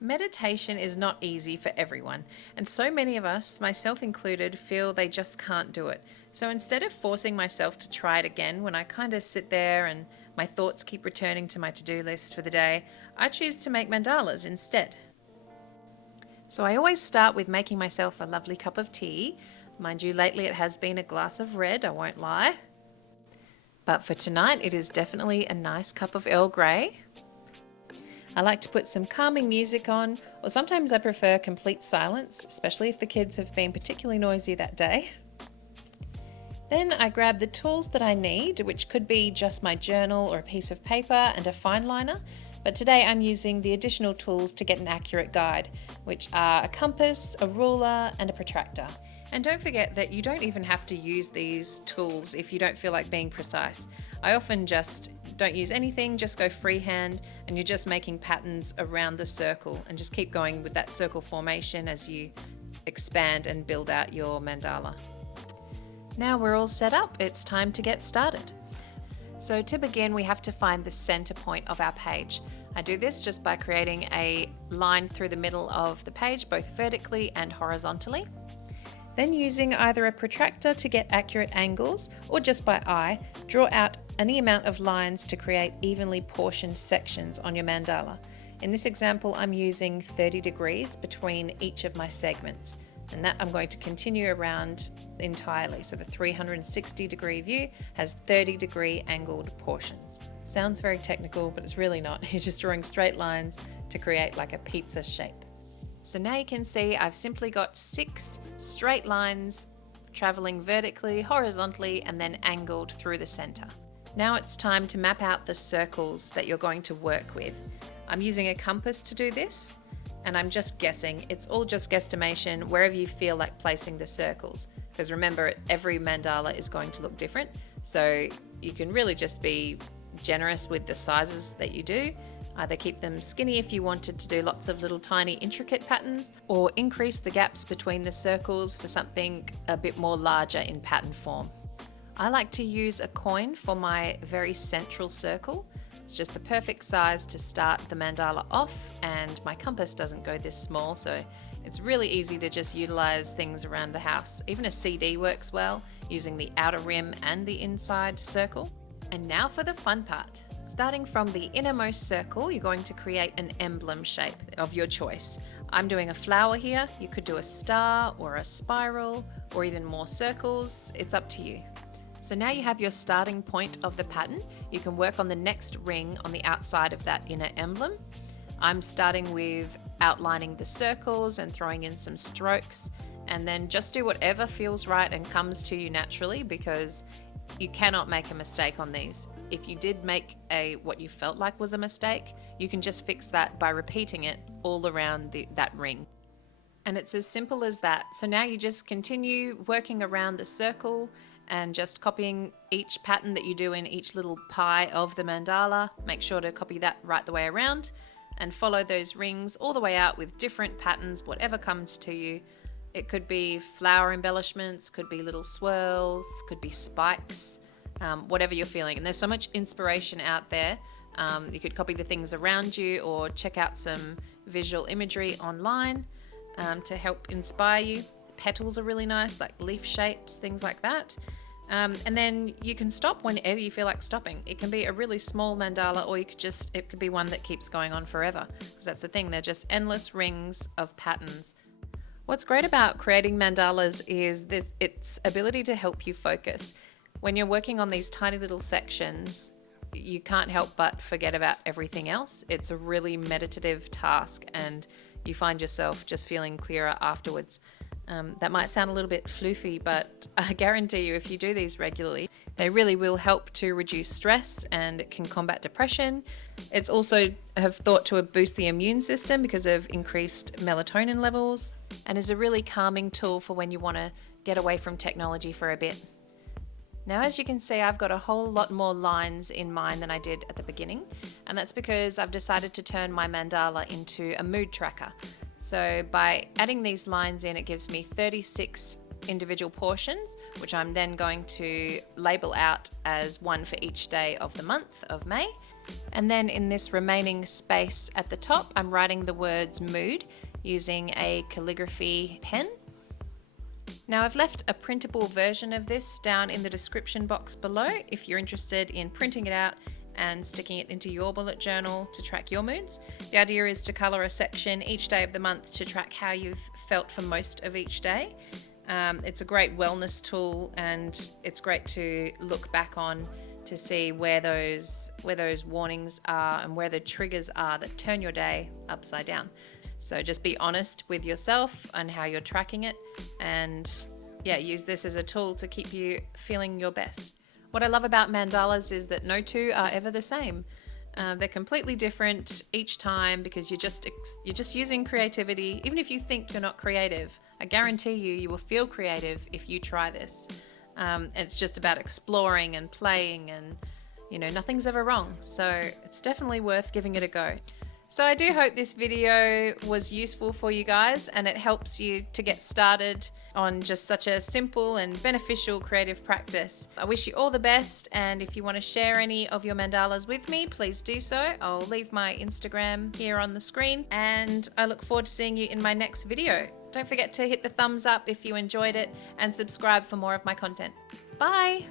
Meditation is not easy for everyone, and so many of us, myself included, feel they just can't do it. So instead of forcing myself to try it again when I kind of sit there and my thoughts keep returning to my to-do list for the day, I choose to make mandalas instead. So I always start with making myself a lovely cup of tea. Mind you, lately it has been a glass of red, I won't lie. But for tonight, it is definitely a nice cup of Earl Grey. I like to put some calming music on, or sometimes I prefer complete silence, especially if the kids have been particularly noisy that day. Then I grab the tools that I need, which could be just my journal or a piece of paper and a fine liner, but today I'm using the additional tools to get an accurate guide, which are a compass, a ruler, and a protractor. And don't forget that you don't even have to use these tools if you don't feel like being precise. I often just don't use anything, just go freehand, and you're just making patterns around the circle and just keep going with that circle formation as you expand and build out your mandala. Now we're all set up, it's time to get started. So to begin, we have to find the center point of our page. I do this just by creating a line through the middle of the page, both vertically and horizontally. Then using either a protractor to get accurate angles or just by eye, draw out any amount of lines to create evenly portioned sections on your mandala. In this example, I'm using 30 degrees between each of my segments, and that I'm going to continue around entirely. So the 360 degree view has 30-degree angled portions. Sounds very technical, but it's really not. You're just drawing straight lines to create like a pizza shape. So now you can see I've simply got 6 straight lines traveling vertically, horizontally, and then angled through the center. Now it's time to map out the circles that you're going to work with. I'm using a compass to do this, and I'm just guessing. It's all just guesstimation wherever you feel like placing the circles. Because remember, every mandala is going to look different. So you can really just be generous with the sizes that you do. Either keep them skinny if you wanted to do lots of little tiny intricate patterns, or increase the gaps between the circles for something a bit more larger in pattern form. I like to use a coin for my very central circle. It's just the perfect size to start the mandala off, and my compass doesn't go this small, so it's really easy to just utilize things around the house. Even a CD works well, using the outer rim and the inside circle. And now for the fun part. Starting from the innermost circle, you're going to create an emblem shape of your choice. I'm doing a flower here. You could do a star or a spiral or even more circles. It's up to you. So now you have your starting point of the pattern. You can work on the next ring on the outside of that inner emblem. I'm starting with outlining the circles and throwing in some strokes, and then just do whatever feels right and comes to you naturally, because you cannot make a mistake on these. If you did make what you felt like was a mistake, you can just fix that by repeating it all around that ring. And it's as simple as that. So now you just continue working around the circle and just copying each pattern that you do in each little pie of the mandala. Make sure to copy that right the way around and follow those rings all the way out with different patterns, whatever comes to you. It could be flower embellishments, could be little swirls, could be spikes, whatever you're feeling. And there's so much inspiration out there. You could copy the things around you or check out some visual imagery online to help inspire you. Petals are really nice, like leaf shapes, things like that. And then you can stop whenever you feel like stopping. It can be a really small mandala, or it could be one that keeps going on forever. Because that's the thing, they're just endless rings of patterns. What's great about creating mandalas is its ability to help you focus. When you're working on these tiny little sections, you can't help but forget about everything else. It's a really meditative task, and you find yourself just feeling clearer afterwards. That might sound a little bit floofy, but I guarantee you if you do these regularly, they really will help to reduce stress, and it can combat depression. It's also have thought to boost the immune system because of increased melatonin levels, and is a really calming tool for when you want to get away from technology for a bit. Now, as you can see, I've got a whole lot more lines in mine than I did at the beginning, and that's because I've decided to turn my mandala into a mood tracker. So by adding these lines in, it gives me 36 individual portions, which I'm then going to label out as one for each day of the month of May. And then in this remaining space at the top, I'm writing the words mood using a calligraphy pen. Now I've left a printable version of this down in the description box below if you're interested in printing it out and sticking it into your bullet journal to track your moods. The idea is to colour a section each day of the month to track how you've felt for most of each day. It's a great wellness tool, and it's great to look back on to see where those warnings are and where the triggers are that turn your day upside down. So just be honest with yourself and how you're tracking it, and yeah, use this as a tool to keep you feeling your best. What I love about mandalas is that no two are ever the same. They're completely different each time because you're just using creativity. Even if you think you're not creative, I guarantee you will feel creative if you try this. And it's just about exploring and playing, and nothing's ever wrong. So it's definitely worth giving it a go. So I do hope this video was useful for you guys and it helps you to get started on just such a simple and beneficial creative practice. I wish you all the best, and if you want to share any of your mandalas with me, please do so. I'll leave my Instagram here on the screen, and I look forward to seeing you in my next video. Don't forget to hit the thumbs up if you enjoyed it and subscribe for more of my content. Bye!